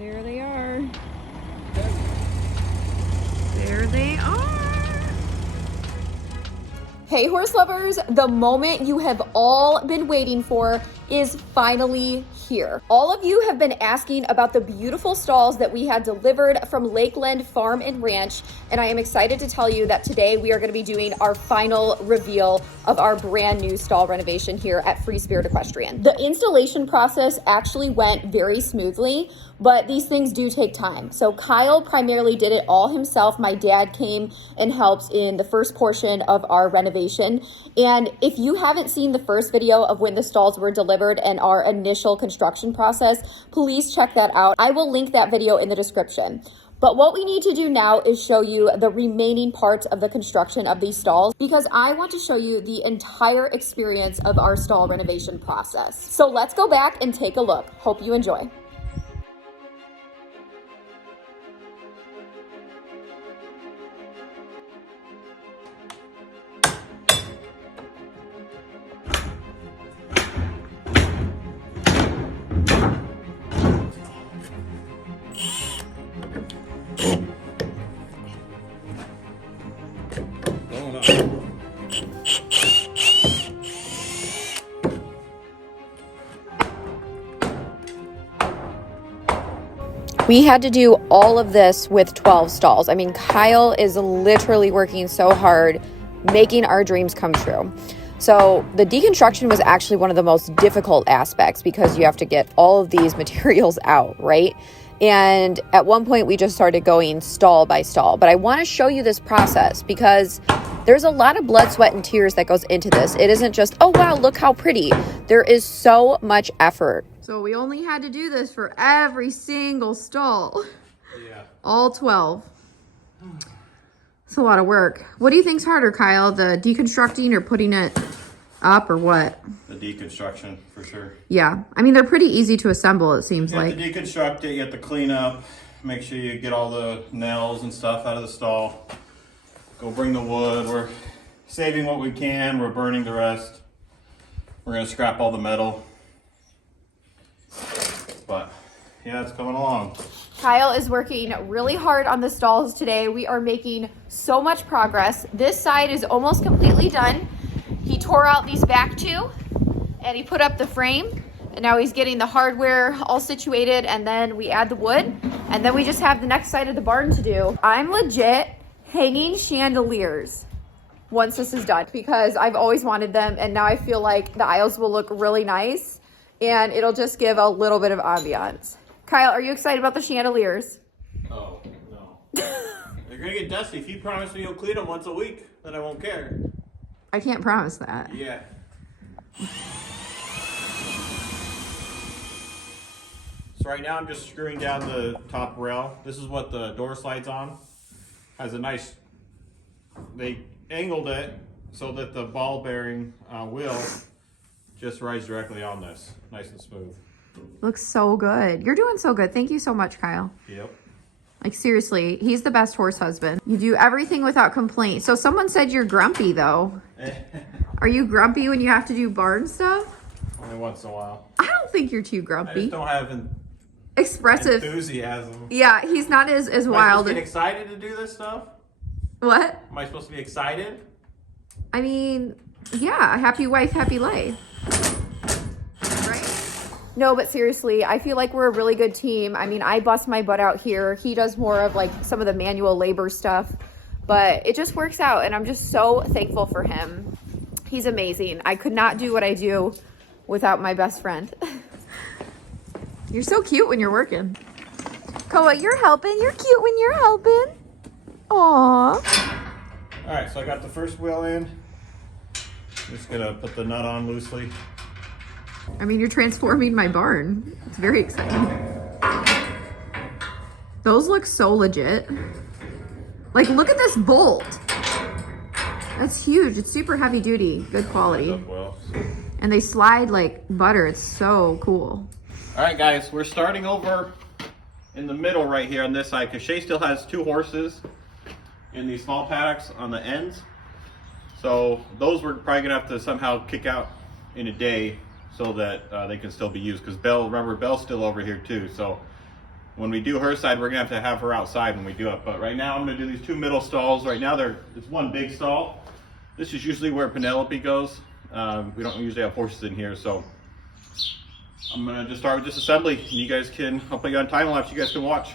There they are. There they are. Hey horse lovers, the moment you have all been waiting for is finally here. All of you have been asking about the beautiful stalls that we had delivered from Lakeland Farm and Ranch, and I am excited to tell you that today we are going to be doing our final reveal of our brand new stall renovation here at Free Spirit Equestrian. The installation process actually went very smoothly, but these things do take time. So Kyle primarily did it all himself. My dad came and helped in the first portion of our renovation. And if you haven't seen the first video of when the stalls were delivered and our initial construction process, please check that out. I will link that video in the description. But what we need to do now is show you the remaining parts of the construction of these stalls, because I want to show you the entire experience of our stall renovation process. So let's go back and take a look. Hope you enjoy. We had to do all of this with 12 stalls. I mean, Kyle is literally working so hard, making our dreams come true. So the deconstruction was actually one of the most difficult aspects because you have to get all of these materials out, right? And at one point we just started going stall by stall. But I want to show you this process because there's a lot of blood, sweat, and tears that goes into this. It isn't just, oh wow, look how pretty. There is so much effort. So we only had to do this for every single stall. Yeah. All 12. It's a lot of work. What do you think's harder, Kyle? The deconstructing or putting it up or what? The deconstruction, for sure. Yeah. I mean, they're pretty easy to assemble, it seems like. You have to deconstruct it, you have to clean up, make sure you get all the nails and stuff out of the stall. Go bring the wood. We're saving what we can. We're burning the rest. We're going to scrap all the metal. But yeah, it's coming along. Kyle is working really hard on the stalls today. We are making so much progress. This side is almost completely done. He tore out these back two and he put up the frame, and now he's getting the hardware all situated, and then we add the wood, and then we just have the next side of the barn to do. I'm legit hanging chandeliers once this is done because I've always wanted them, and now I feel like the aisles will look really nice and it'll just give a little bit of ambiance. Kyle, are you excited about the chandeliers? Oh, no. They're gonna get dusty. If you promise me you'll clean them once a week, then I won't care. I can't promise that. Yeah. So right now I'm just screwing down the top rail. This is what the door slides on. Has a nice, they angled it so that the ball bearing wheel just rides directly on this, nice and smooth. Looks so good. You're doing so good. Thank you so much, Kyle. Yep. Like seriously, he's the best horse husband. You do everything without complaint. So someone said you're grumpy though. Are you grumpy when you have to do barn stuff? Only once in a while. I don't think you're too grumpy. I just don't have expressive enthusiasm. Yeah, he's not as wild. Am I supposed to get excited to do this stuff? What? Am I supposed to be excited? I mean, yeah, happy wife, happy life. Right? No, but seriously, I feel like we're a really good team. I mean, I bust my butt out here. He does more of like some of the manual labor stuff, but it just works out, and I'm just so thankful for him. He's amazing. I could not do what I do without my best friend. You're so cute when you're working. Koa, you're helping. You're cute when you're helping. Aww. All right, so I got the first wheel in. I'm just gonna put the nut on loosely. I mean, you're transforming my barn. It's very exciting. Those look so legit. Like, look at this bolt. That's huge. It's super heavy duty. Good quality. Well. And they slide like butter. It's so cool. All right, guys, we're starting over in the middle right here on this side because Shay still has 2 horses in these small paddocks on the ends. So those we're probably gonna have to somehow kick out in a day so that they can still be used, because remember, Belle's still over here too. So when we do her side, we're gonna have to have her outside when we do it. But right now I'm gonna do these 2 middle stalls. Right now it's one big stall. This is usually where Penelope goes. We don't usually have horses in here, so I'm gonna just start with this assembly. And you guys can, I'll put you on time lapse, you guys can watch.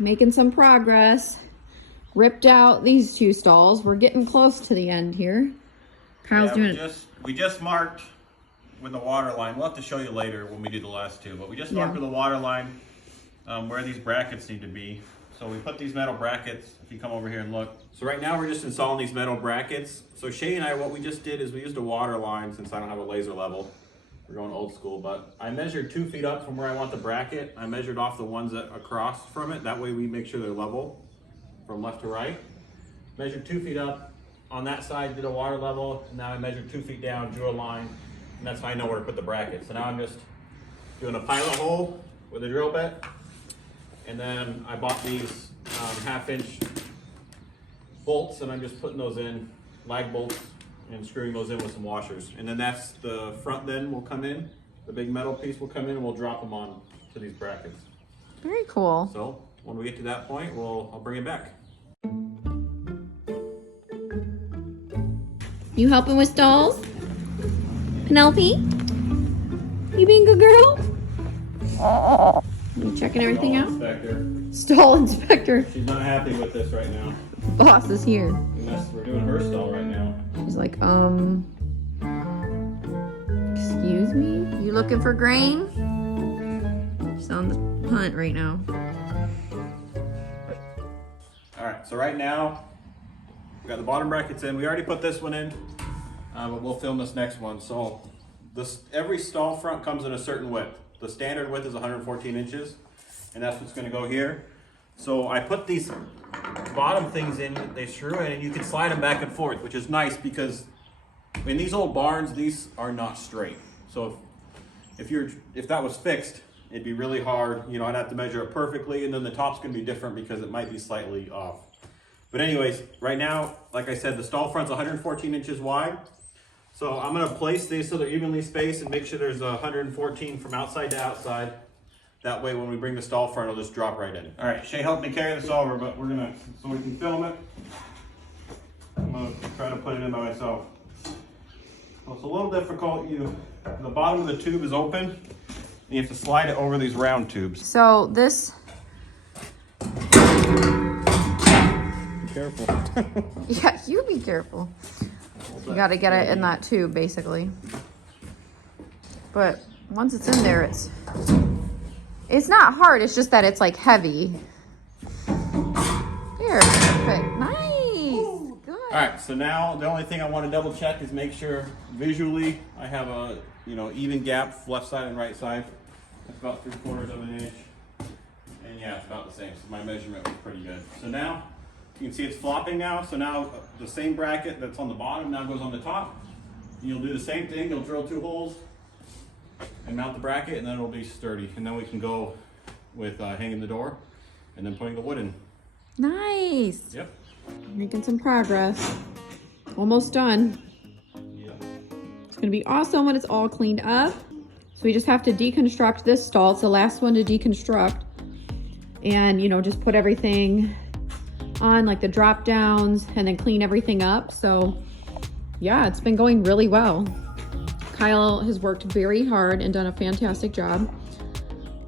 Making some progress. Ripped out these 2 stalls. We're getting close to the end here. Kyle's doing it. We just marked with the water line. We'll have to show you later when we do the last 2, but we just marked with the water line where these brackets need to be. So we put these metal brackets, if you come over here and look. So right now we're just installing these metal brackets. So Shay and I, what we just did is we used a water line since I don't have a laser level. We're going old school, but I measured 2 feet up from where I want the bracket. I measured off the ones that across from it. That way we make sure they're level from left to right. Measured 2 feet up on that side, did a water level. Now I measured 2 feet down, drew a line, and that's how I know where to put the bracket. So now I'm just doing a pilot hole with a drill bit. And then I bought these 1/2-inch bolts, and I'm just putting those in, lag bolts, and screwing those in with some washers. And then that's the front then will come in, the big metal piece will come in, and we'll drop them on to these brackets. Very cool. So when we get to that point, I'll bring it back. You helping with stalls? Penelope? You being a good girl? You checking everything out? Inspector. Stall inspector. She's not happy with this right now. Boss is here. We're doing her stall right now. She's like, excuse me? You looking for grain? She's on the hunt right now. All right, so right now, we got the bottom brackets in. We already put this one in, but we'll film this next one. So every stall front comes in a certain width. The standard width is 114 inches, and that's what's gonna go here. So I put these bottom things in, they screw in, and you can slide them back and forth, which is nice because in these old barns, these are not straight. So if that was fixed, it'd be really hard. You know, I'd have to measure it perfectly, and then the top's gonna be different because it might be slightly off. But anyways, right now, like I said, the stall front's 114 inches wide. So I'm gonna place these so they're evenly spaced and make sure there's 114 from outside to outside. That way when we bring the stall front, it'll just drop right in. All right, Shay helped me carry this over, but so we can film it, I'm gonna try to put it in by myself. So it's a little difficult. The bottom of the tube is open, and you have to slide it over these round tubes. So this... Be careful. Yeah, you be careful. You gotta get it in that tube, basically. But once it's in there, it's not hard, it's just that it's like heavy. Here, perfect, nice, good. All right, so now the only thing I want to double check is make sure visually I have a even gap left side and right side. That's about 3/4 of an inch, and yeah, it's about the same. So my measurement was pretty good. So now you can see it's flopping now. So now the same bracket that's on the bottom now goes on the top. You'll do the same thing. You'll drill 2 holes and mount the bracket, and then it'll be sturdy. And then we can go with hanging the door and then putting the wood in. Nice. Yep. Making some progress. Almost done. Yep. It's gonna be awesome when it's all cleaned up. So we just have to deconstruct this stall. It's the last one to deconstruct. And just put everything on, like the drop downs, and then clean everything up. So yeah, it's been going really well. Kyle has worked very hard and done a fantastic job.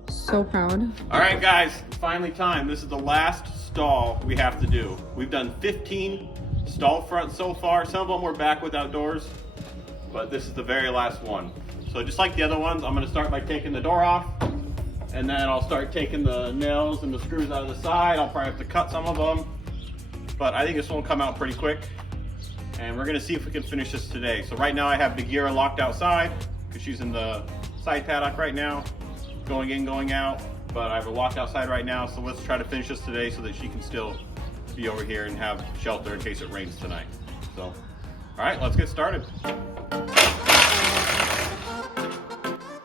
So proud. All right, guys, it's finally time. This is the last stall we have to do. We've done 15 stall fronts so far. Some of them were back with outdoors, but this is the very last one. So just like the other ones, I'm gonna start by taking the door off, And then I'll start taking the nails and the screws out of the side. I'll probably have to cut some of them, but I think this one will come out pretty quick. And we're gonna see if we can finish this today. So right now I have Bagheera locked outside because she's in the side paddock right now, going in, going out. But I have her locked outside right now, so let's try to finish this today so that she can still be over here and have shelter in case it rains tonight. So, all right, let's get started.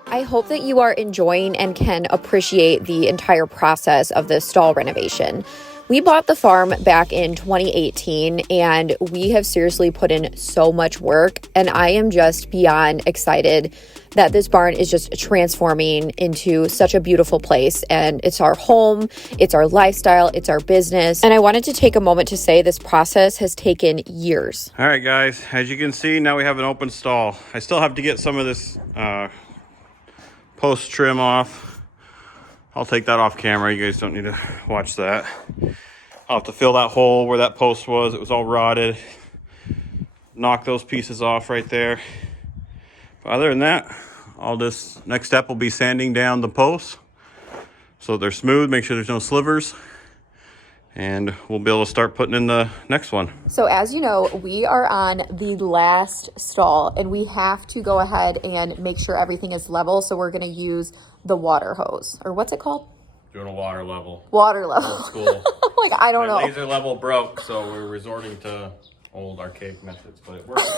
I hope that you are enjoying and can appreciate the entire process of the stall renovation. We bought the farm back in 2018 and we have seriously put in so much work, and I am just beyond excited that this barn is just transforming into such a beautiful place, and it's our home, it's our lifestyle, it's our business. And I wanted to take a moment to say this process has taken years. All right, guys, as you can see, now we have an open stall. I still have to get some of this post trim off. I'll take that off camera. You guys don't need to watch that. I'll have to fill that hole where that post was. It was all rotted. Knock those pieces off right there. But other than that, next step will be sanding down the posts so they're smooth, make sure there's no slivers, and we'll be able to start putting in the next one. So as you know, we are on the last stall and we have to go ahead and make sure everything is level. So we're gonna use the water hose, or what's it called? Doing a water level. Water level. Old school. Like, I don't know. Laser level broke, so we're resorting to old archaic methods, but it works.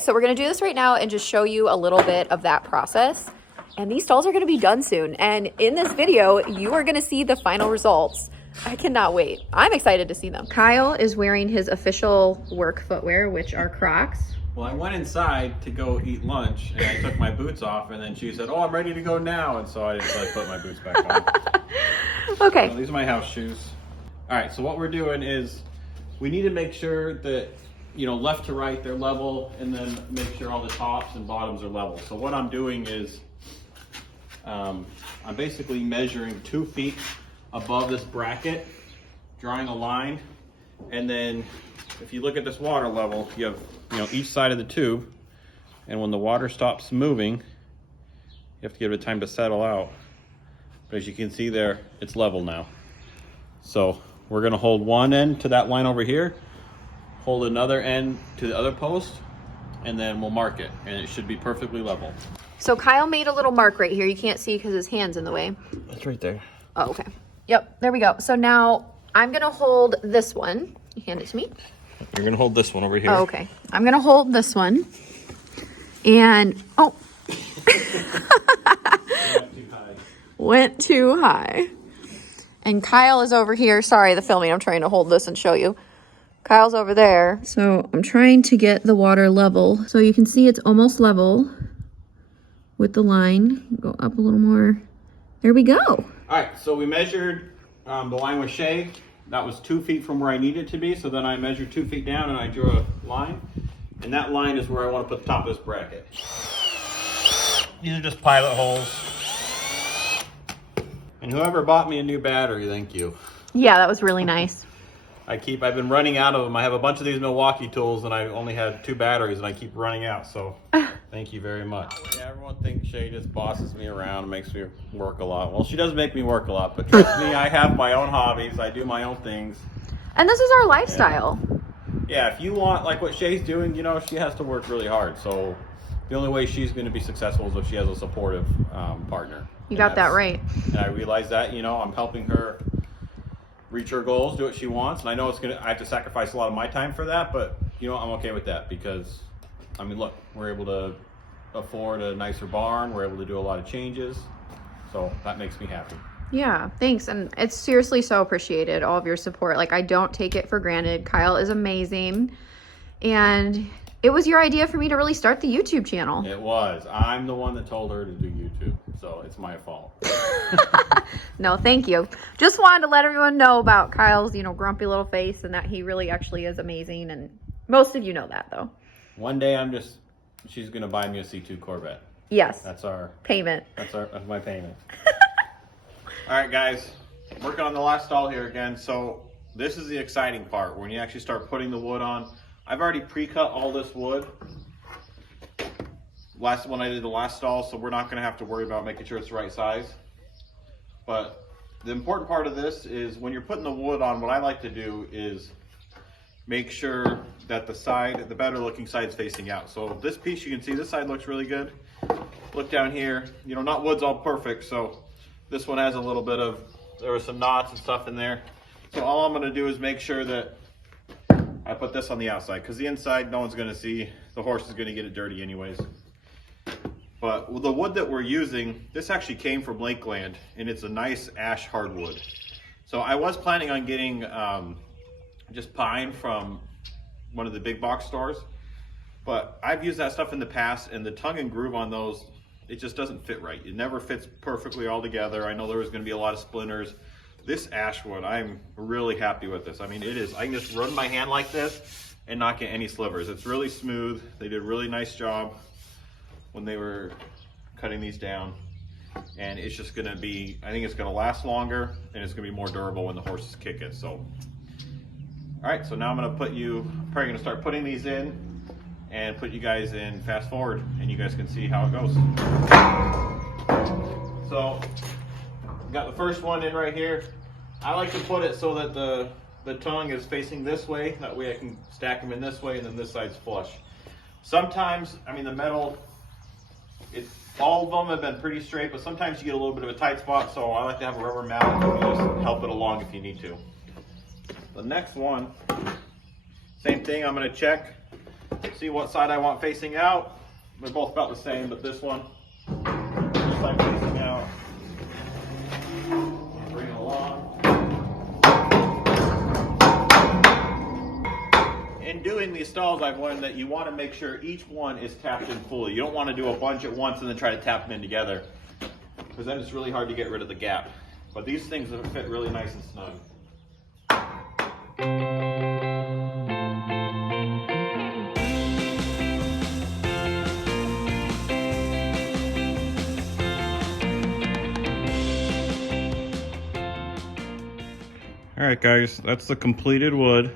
So we're gonna do this right now and just show you a little bit of that process. And these stalls are gonna be done soon. And in this video, you are gonna see the final results. I cannot wait. I'm excited to see them. Kyle is wearing his official work footwear, which are Crocs. Well, I went inside to go eat lunch, and I took my boots off, and then she said, "Oh, I'm ready to go now," and so I just put my boots back on. Okay. So these are my house shoes. All right, so what we're doing is we need to make sure that, you know, left to right, they're level, and then make sure all the tops and bottoms are level. So what I'm doing is I'm basically measuring 2 feet above this bracket, drawing a line, and then if you look at this water level, you have, you know, each side of the tube, and when the water stops moving, you have to give it time to settle out. But as you can see there, it's level now. So we're gonna hold one end to that line over here, hold another end to the other post, and then we'll mark it, and it should be perfectly level. So Kyle made a little mark right here. You can't see because his hand's in the way. That's right there. Oh, okay. Yep, there we go. So now I'm gonna hold this one. You hand it to me. You're gonna hold this one over here. Oh, okay. I'm gonna hold this one. And, oh. Went too high. And Kyle is over here. Sorry, the filming. I'm trying to hold this and show you. Kyle's over there. So I'm trying to get the water level. So you can see it's almost level with the line. Go up a little more. There we go. All right, so we measured the line with Shay. That was 2 feet from where I needed it to be. So then I measured 2 feet down and I drew a line. And that line is where I want to put the top of this bracket. These are just pilot holes. And whoever bought me a new battery, thank you. Yeah, that was really nice. I've been running out of them. I have a bunch of these Milwaukee tools and I only had 2 batteries and I keep running out. So thank you very much. Yeah, everyone thinks Shay just bosses me around and makes me work a lot. Well, she does make me work a lot, but trust me, I have my own hobbies. I do my own things. And this is our lifestyle. Yeah, if you want like what Shay's doing, you know, she has to work really hard. So the only way she's going to be successful is if she has a supportive partner. You got that right. And I realize that, you know, I'm helping her reach her goals, do what she wants. And I know I have to sacrifice a lot of my time for that, but you know, I'm okay with that because, I mean, look, we're able to afford a nicer barn. We're able to do a lot of changes. So that makes me happy. Yeah, thanks. And it's seriously so appreciated, all of your support. Like, I don't take it for granted. Kyle is amazing. And it was your idea for me to really start the YouTube channel. It was. I'm the one that told her to do YouTube, so it's my fault. No, thank you. Just wanted to let everyone know about Kyle's, you know, grumpy little face and that he really actually is amazing. And most of you know that, though. One day she's going to buy me a C2 Corvette. Yes. That's our payment. That's my payment. All right, guys, working on the last stall here again. So this is the exciting part when you actually start putting the wood on. I've already pre-cut all this wood when I did the last stall, so we're not going to have to worry about making sure it's the right size. But the important part of this is when you're putting the wood on, what I like to do is make sure that the better looking side is facing out. So this piece, you can see this side looks really good. Look down here, you know, not wood's all perfect, so this one has a little bit of, there were some knots and stuff in there. So all I'm gonna do is make sure that I put this on the outside, because the inside, no one's gonna see. The horse is gonna get it dirty anyways. But with the wood that we're using, this actually came from Lakeland, and it's a nice ash hardwood. So I was planning on getting just pine from one of the big box stores, but I've used that stuff in the past, and the tongue and groove on those, it just doesn't fit right. It never fits perfectly all together. I know there was going to be a lot of splinters. This ash wood, I'm really happy with this. I mean, it is, I can just run my hand like this and not get any slivers. It's really smooth. They did a really nice job when they were cutting these down, and it's just going to be, I think it's going to last longer, and it's going to be more durable when the horses kick it. So all right, so now I'm gonna probably gonna start putting these in and put you guys in fast forward, and you guys can see how it goes. So, got the first one in right here. I like to put it so that the tongue is facing this way. That way I can stack them in this way, and then this side's flush. Sometimes, I mean, the metal, all of them have been pretty straight, but sometimes you get a little bit of a tight spot, so I like to have a rubber mallet that can just help it along if you need to. The next one, same thing, I'm going to check, see what side I want facing out. They're both about the same, but this one, this side facing out. Bring it along. In doing these stalls, I've learned that you want to make sure each one is tapped in fully. You don't want to do a bunch at once and then try to tap them in together, because then it's really hard to get rid of the gap. But these things fit really nice and snug. All right, guys, that's the completed wood.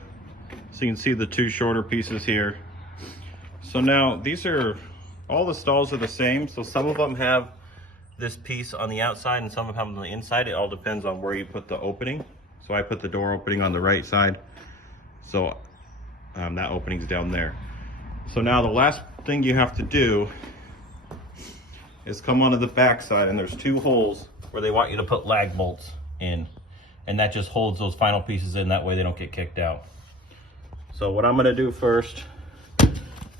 So you can see the two shorter pieces here. So now all the stalls are the same. So some of them have this piece on the outside and some of them have on the inside. It all depends on where you put the opening. So I put the door opening on the right side. So that opening's down there. So now the last thing you have to do is come onto the back side, and there's two holes where they want you to put lag bolts in. And that just holds those final pieces in, that way they don't get kicked out. So what I'm gonna do first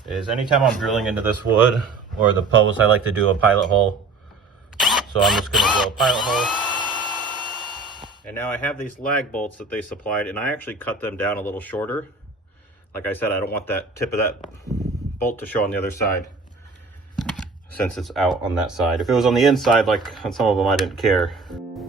is anytime I'm drilling into this wood or the post, I like to do a pilot hole. So I'm just gonna drill a pilot hole. And now I have these lag bolts that they supplied, and I actually cut them down a little shorter. Like I said, I don't want that tip of that bolt to show on the other side, since it's out on that side. If it was on the inside, like on some of them, I didn't care.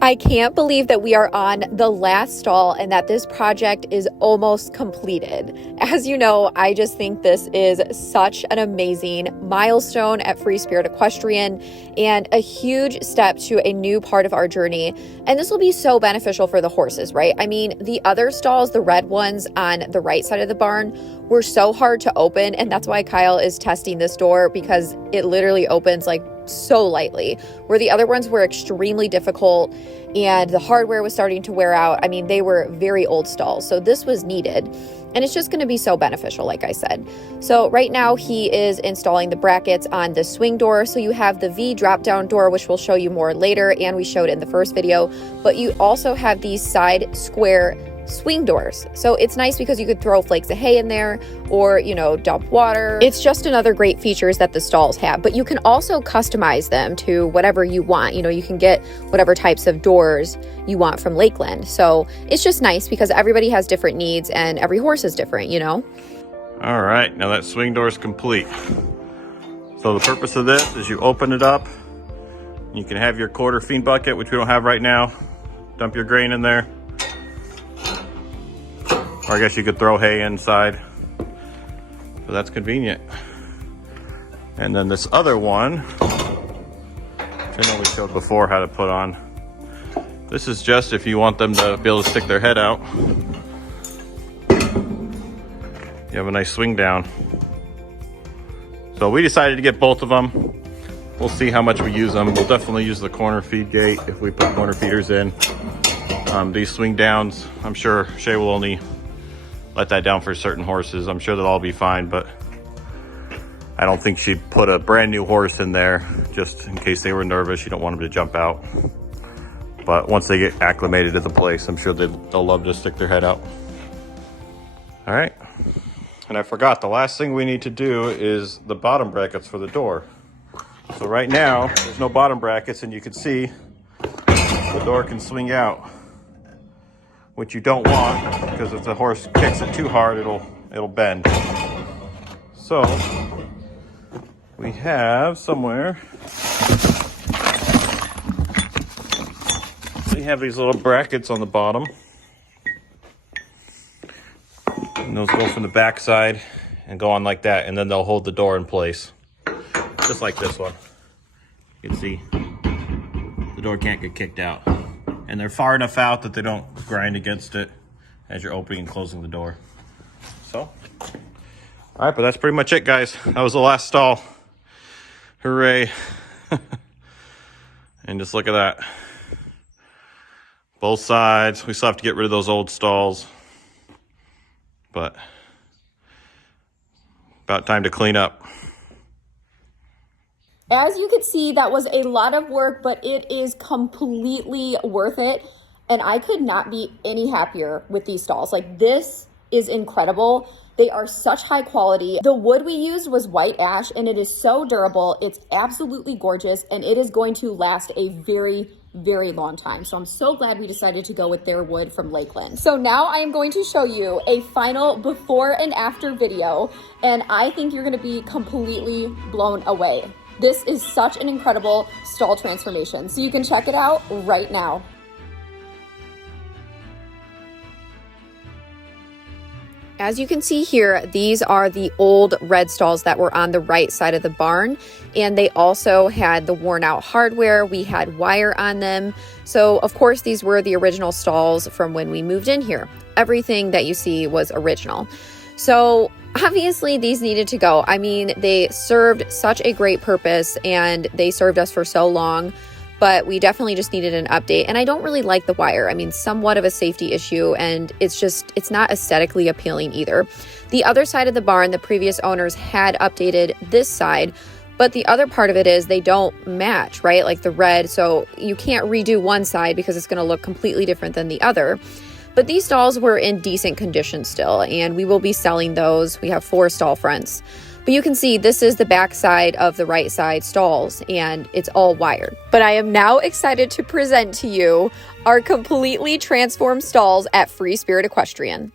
I can't believe that we are on the last stall and that this project is almost completed. As you know, I just think this is such an amazing milestone at Free Spirit Equestrian and a huge step to a new part of our journey. And this will be so beneficial for the horses, right? I mean, the other stalls, the red ones on the right side of the barn, were so hard to open. And that's why Kyle is testing this door, because it literally opens like so lightly, where the other ones were extremely difficult and the hardware was starting to wear out. I mean, they were very old stalls, so this was needed, and it's just going to be so beneficial, like I said. So right now he is installing the brackets on the swing door. So you have the V drop down door, which we'll show you more later, and we showed it in the first video, but you also have these side square swing doors. So it's nice because you could throw flakes of hay in there or, you know, dump water. It's just another great features that the stalls have, but you can also customize them to whatever you want. You know, you can get whatever types of doors you want from Lakeland. So it's just nice because everybody has different needs and every horse is different, you know? All right, now that swing door is complete. So the purpose of this is you open it up. You can have your quarter feed bucket, which we don't have right now. Dump your grain in there. Or I guess you could throw hay inside, but that's convenient. And then this other one, which I know we showed before how to put on. This is just if you want them to be able to stick their head out. You have a nice swing down. So we decided to get both of them. we'll see how much we use them. We'll definitely use the corner feed gate if we put corner feeders in. These swing downs, I'm sure Shay will only let that down for certain horses. I'm sure they'll all be fine, but I don't think she'd put a brand new horse in there just in case they were nervous. You don't want them to jump out. But once they get acclimated to the place, I'm sure they'll love to stick their head out. All right. And I forgot, the last thing we need to do is the bottom brackets for the door. So right now, there's no bottom brackets, and you can see the door can swing out, which you don't want, because if the horse kicks it too hard, it'll bend. So we have somewhere, we have these little brackets on the bottom, and those go from the back side and go on like that, and then they'll hold the door in place, just like this one. You can see the door can't get kicked out, and they're far enough out that they don't grind against it as you're opening and closing the door. So, all right, but that's pretty much it, guys. That was the last stall. Hooray. And just look at that. Both sides. We still have to get rid of those old stalls, but about time to clean up. As you can see, that was a lot of work, but it is completely worth it. And I could not be any happier with these stalls. Like, this is incredible. They are such high quality. The wood we used was white ash, and it is so durable. It's absolutely gorgeous, and it is going to last a very, very long time. So I'm so glad we decided to go with their wood from Lakeland. So now I am going to show you a final before and after video, and I think you're gonna be completely blown away. This is such an incredible stall transformation. So you can check it out right now. As you can see here, these are the old red stalls that were on the right side of the barn, and they also had the worn out hardware. We had wire on them. So of course, these were the original stalls from when we moved in here. Everything that you see was original. So obviously these needed to go. I mean, they served such a great purpose and they served us for so long, but we definitely just needed an update. And I don't really like the wire. I mean, somewhat of a safety issue, and it's not aesthetically appealing either. The other side of the barn, the previous owners had updated this side, but the other part of it is they don't match, right? Like the red, so you can't redo one side because it's gonna look completely different than the other. But these stalls were in decent condition still, and we will be selling those. We have 4 stall fronts. But you can see this is the back side of the right side stalls, and it's all wired. But I am now excited to present to you our completely transformed stalls at Free Spirit Equestrian.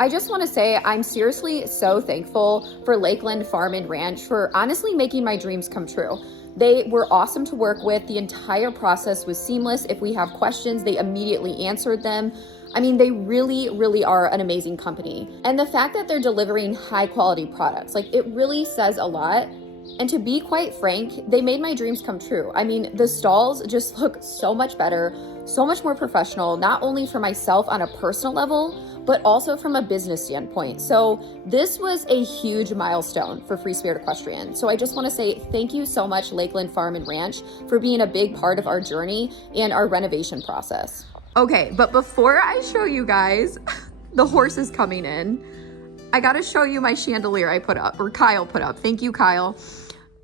I just want to say I'm seriously so thankful for Lakeland Farm and Ranch for honestly making my dreams come true. They were awesome to work with. The entire process was seamless. If we have questions, they immediately answered them. I mean, they really, really are an amazing company. And the fact that they're delivering high quality products, like, it really says a lot. And to be quite frank, they made my dreams come true. I mean, the stalls just look so much better, so much more professional, not only for myself on a personal level, but also from a business standpoint. So this was a huge milestone for Free Spirit Equestrian. So I just want to say thank you so much, Lakeland Farm and Ranch, for being a big part of our journey and our renovation process. Okay, but before I show you guys the horses coming in, I gotta show you my chandelier I put up, or Kyle put up. Thank you, Kyle.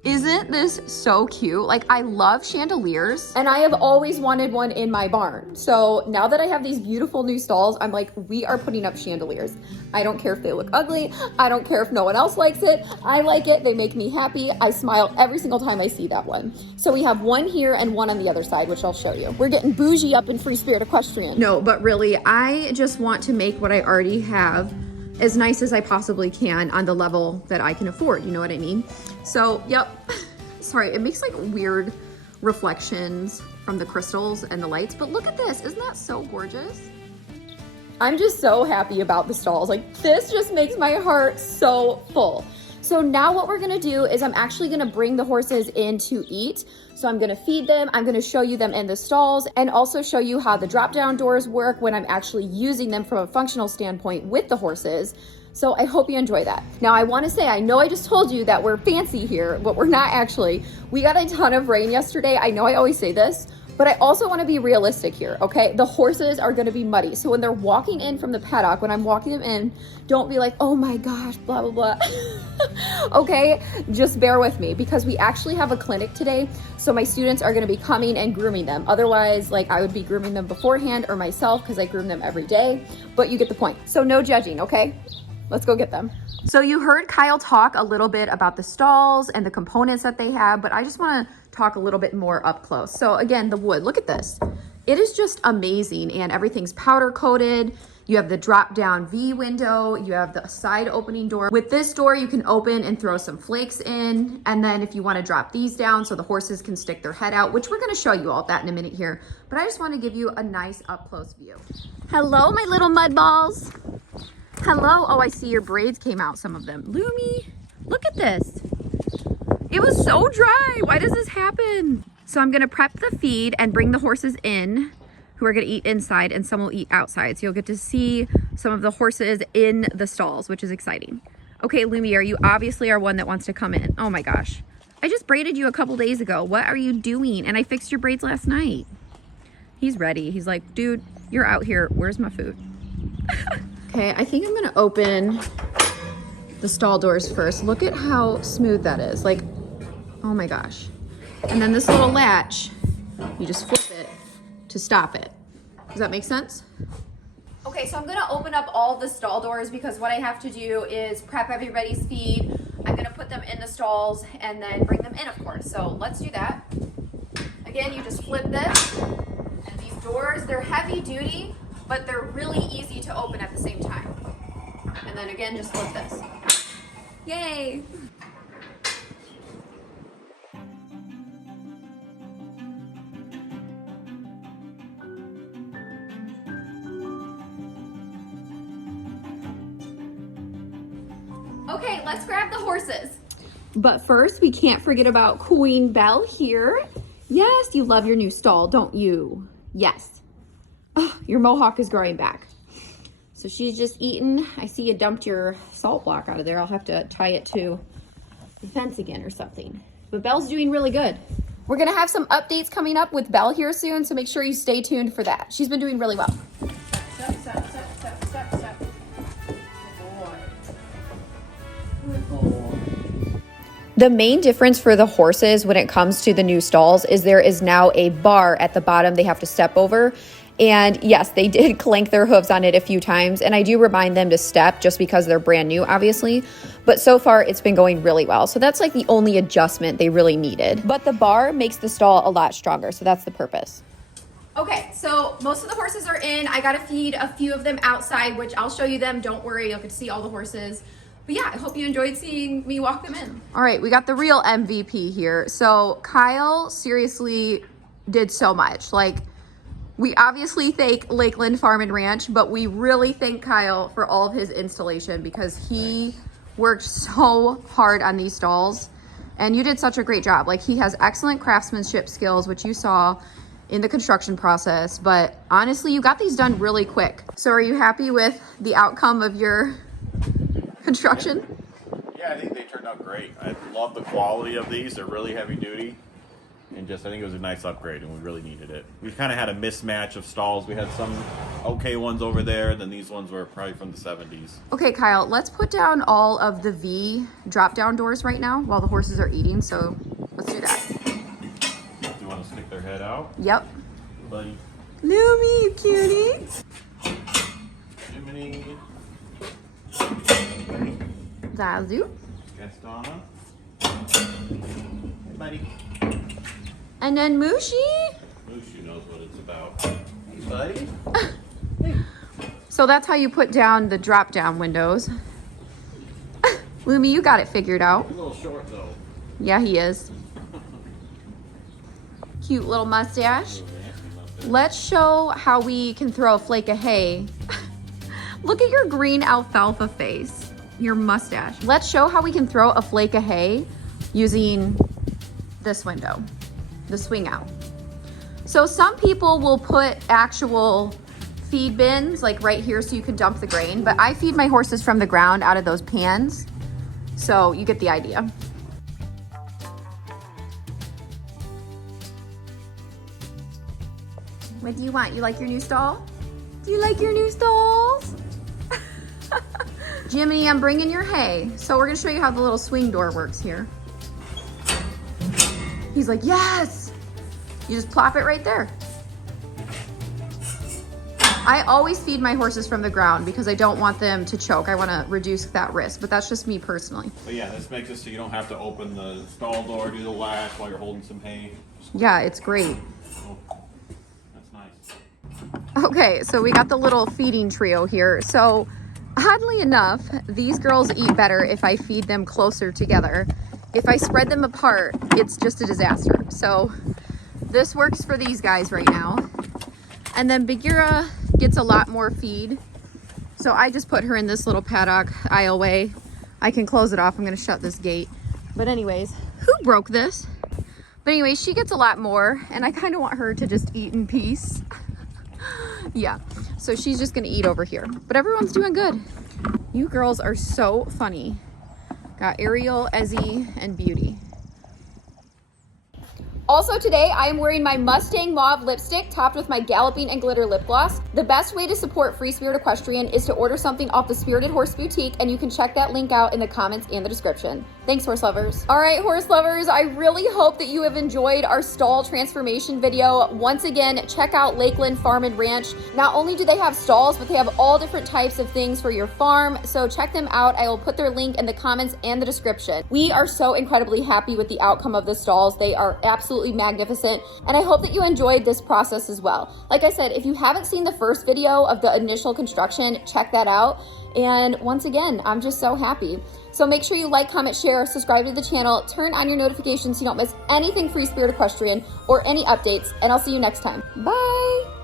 Isn't this so cute? Like, I love chandeliers, and I have always wanted one in my barn. So now that I have these beautiful new stalls, I'm like, we are putting up chandeliers. I don't care if they look ugly. I don't care if no one else likes it. I like it. They make me happy. I smile every single time I see that one. So we have one here and one on the other side, which I'll show you. We're getting bougie up in Free Spirit Equestrian. No, but really, I just want to make what I already have as nice as I possibly can on the level that I can afford, you know what I mean? So, yep, sorry, it makes like weird reflections from the crystals and the lights, but look at this, isn't that so gorgeous? I'm just so happy about the stalls. Like, this just makes my heart so full. So now what we're gonna do is I'm actually gonna bring the horses in to eat. So I'm gonna feed them, I'm gonna show you them in the stalls, and also show you how the drop-down doors work when I'm actually using them from a functional standpoint with the horses. So I hope you enjoy that. Now I wanna say, I know I just told you that we're fancy here, but we're not actually. We got a ton of rain yesterday. I know I always say this, but I also wanna be realistic here, okay? The horses are gonna be muddy. So when they're walking in from the paddock, when I'm walking them in, don't be like, oh my gosh, blah, blah, blah. Okay, just bear with me because we actually have a clinic today. So my students are gonna be coming and grooming them. Otherwise, like I would be grooming them beforehand or myself because I groom them every day, but you get the point. So no judging, okay? Let's go get them. So you heard Kyle talk a little bit about the stalls and the components that they have, but I just wanna talk a little bit more up close. So again, the wood, look at this. It is just amazing and everything's powder coated. You have the drop down V window, you have the side opening door. With this door, you can open and throw some flakes in. And then if you wanna drop these down so the horses can stick their head out, which we're gonna show you all that in a minute here, but I just wanna give you a nice up close view. Hello, my little mud balls. Hello, oh, I see your braids came out, some of them. Lumi, look at this. It was so dry, why does this happen? So I'm gonna prep the feed and bring the horses in, who are gonna eat inside and some will eat outside. So you'll get to see some of the horses in the stalls, which is exciting. Okay, Lumiere, you obviously are one that wants to come in. Oh my gosh. I just braided you a couple days ago. What are you doing? And I fixed your braids last night. He's ready. He's like, dude, you're out here. Where's my food? Okay, I think I'm gonna open the stall doors first. Look at how smooth that is. Like, oh my gosh. And then this little latch, you just flip it to stop it. Does that make sense? Okay, so I'm gonna open up all the stall doors because what I have to do is prep everybody's feed. I'm gonna put them in the stalls and then bring them in, of course. So let's do that. Again, you just flip this. And these doors, they're heavy duty, but they're really easy to open at the same time. And then again, just flip this. Yay! Okay, let's grab the horses. But first, we can't forget about Queen Belle here. Yes, you love your new stall, don't you? Yes. Oh, your mohawk is growing back. So she's just eaten. I see you dumped your salt block out of there. I'll have to tie it to the fence again or something. But Belle's doing really good. We're gonna have some updates coming up with Belle here soon, so make sure you stay tuned for that. She's been doing really well. Stop. Good boy. The main difference for the horses when it comes to the new stalls is there is now a bar at the bottom they have to step over. And yes, they did clank their hooves on it a few times, and I do remind them to step just because they're brand new, obviously. But so far, it's been going really well. So that's like the only adjustment they really needed. But the bar makes the stall a lot stronger, so that's the purpose. Okay, so most of the horses are in. I gotta feed a few of them outside, which I'll show you them. Don't worry, you'll get to see all the horses. But yeah, I hope you enjoyed seeing me walk them in. All right, we got the real MVP here. So Kyle seriously did so much. Like, we obviously thank Lakeland Farm and Ranch, but we really thank Kyle for all of his installation because he worked so hard on these stalls. And you did such a great job. Like, he has excellent craftsmanship skills, which you saw in the construction process, but honestly, you got these done really quick. So are you happy with the outcome of your construction? Yeah, I think they turned out great. I love the quality of these. They're really heavy duty. And just, I think it was a nice upgrade, and we really needed it. We kind of had a mismatch of stalls. We had some okay ones over there, then these ones were probably from the 70s. Okay, Kyle, let's put down all of the V drop-down doors right now while the horses are eating, so let's do that. Do you want to stick their head out? Yep. Buddy. Lumi, you cutie. Jiminy. Zazu. Gastana. Hey, buddy. And then Mushi. Mushu knows what it's about. Hey, buddy. So that's how you put down the drop-down windows. Lumi, you got it figured out. A little short, though. Yeah, he is. Cute little mustache. Let's show how we can throw a flake of hay. Look at your green alfalfa face, your mustache. Let's show how we can throw a flake of hay using this window, the swing out. So some people will put actual feed bins like right here so you can dump the grain, but I feed my horses from the ground out of those pans. So you get the idea. What do you want? You like your new stall? Do you like your new stalls? Jiminy, I'm bringing your hay. So we're gonna show you how the little swing door works here. He's like, yes! You just plop it right there. I always feed my horses from the ground because I don't want them to choke. I wanna reduce that risk, but that's just me personally. But yeah, this makes it so you don't have to open the stall door, do the latch while you're holding some hay. Yeah, it's great. Oh, that's nice. Okay, so we got the little feeding trio here. So oddly enough, these girls eat better if I feed them closer together. If I spread them apart, it's just a disaster. So this works for these guys right now. And then Bagheera gets a lot more feed. So I just put her in this little paddock aisleway. I can close it off. I'm gonna shut this gate. But anyways, who broke this? But anyways, she gets a lot more and I kind of want her to just eat in peace. Yeah, so she's just gonna eat over here. But everyone's doing good. You girls are so funny. Got Ariel, Ezzy, and Beauty. Also today, I am wearing my Mustang Mauve lipstick topped with my Galloping and Glitter lip gloss. The best way to support Free Spirit Equestrian is to order something off the Spirited Horse Boutique, and you can check that link out in the comments and the description. Thanks, horse lovers. All right, horse lovers, I really hope that you have enjoyed our stall transformation video. Once again, check out Lakeland Farm and Ranch. Not only do they have stalls, but they have all different types of things for your farm, so check them out. I will put their link in the comments and the description. We are so incredibly happy with the outcome of the stalls. They are absolutely magnificent, and I hope that you enjoyed this process as well. Like I said, if you haven't seen the first video of the initial construction, check that out. And once again, I'm just so happy. So make sure you like, comment, share, subscribe to the channel, turn on your notifications so you don't miss anything Free Spirit Equestrian or any updates, and I'll see you next time. Bye!